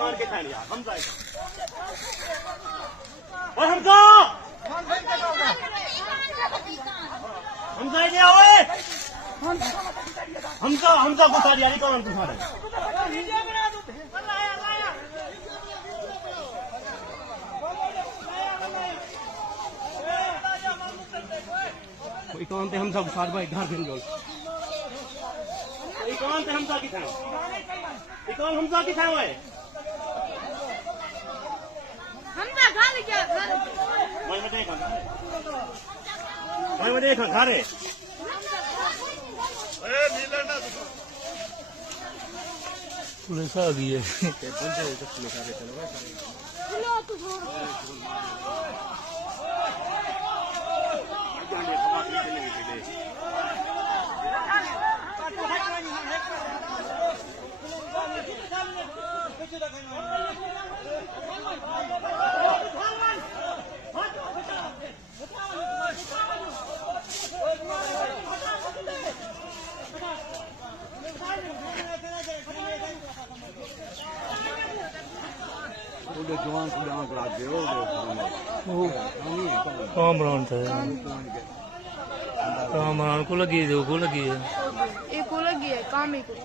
दुकान के खाने यार हमजा ओए हमजा हमजा ये ओए हमजा को सारी यारी कौन तू सारे कोई कौन थे हमजा को सारे भाई घर दिन बोल कोई कौन थे हमजा की था कौन हमजा की था ओए हमजा घर क्या घर मैं देखा घरे पुलिस आ गई है जवान को जमा करा दे कामरान था कामरान को लगी है एक को लगी है काम ही को